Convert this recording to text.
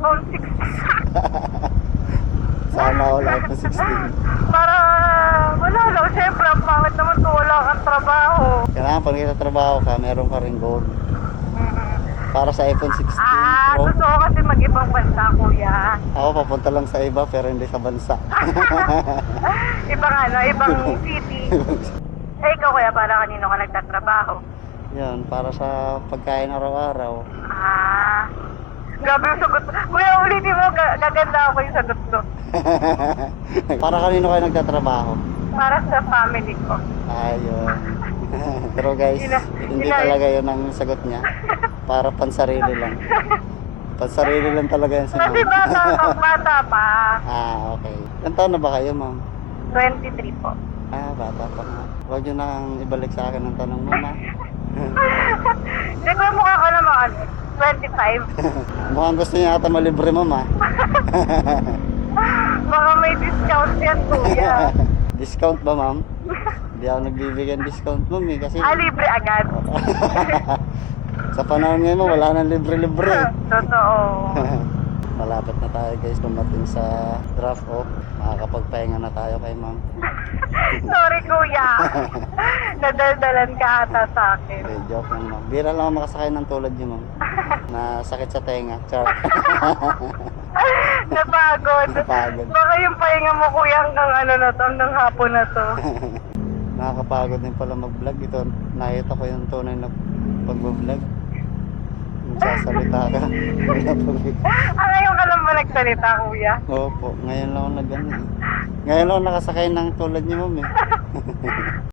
iPhone 16. Sana all iPhone 16. Para, wala lang. Siyempre, ang pangit naman kung wala kang trabaho. Kailangan pag nagtatrabaho ka, meron ka rin gold. Para sa iPhone 16 Pro. Gusto ko kasi mag-ibang bansa, kuya. Ako papunta lang sa iba pero hindi sa bansa. Ibang ibang city. Ikaw kuya, para kanino ka nagtatrabaho? Yan, para sa pagkain araw-araw. Grabe yung sagot. Kuya, ulitin mo, gaganda ako yung sagot ko. Para kanino kayo nagtatrabaho? Para sa family ko. Ayun. Pero guys, hindi talaga yun ang sagot niya. Para pansarili lang. Pansarili lang talaga yan si ma'am. Kasi bata pa. Okay. Ilan taon na ba kayo, ma'am? 23 po. Bata pa nga. Huwag nyo nang ibalik sa akin ang tanong mo, ma. Hindi ko mukha ka naman. 25. Mukhang gusto niya ata malibre, ma'am, ha? Baka may discount yan, kuya. Discount ba, ma'am? Hindi ako nagbibigyan discount, ma'am, eh. Kasi Libre agad. sa panahon ngayon mo, wala nang libre-libre. Totoo. Malapit na tayo, guys, dumating sa drop off. Makakapagpahinga na tayo kay ma'am. Sorry, kuya. Nadaldalan ka ata sa akin. Okay, joke lang, ma'am. Bira lang ako makasakay ng tulad niyo, ma'am. Na sakit sa tenga. Char. Napagod. Napagod. Baka yung pahinga mo, kuya, hanggang hapon na to. Nakakapagod din pala mag-vlog. Ito, nakita ko yung tunay na pag-vlog. Sasalita ka. Ngayon ka lang ba nagsalita, kuya? Opo, ngayon lang ako Ngayon lang ako nakasakay ng tulad niyo, ma'am, eh.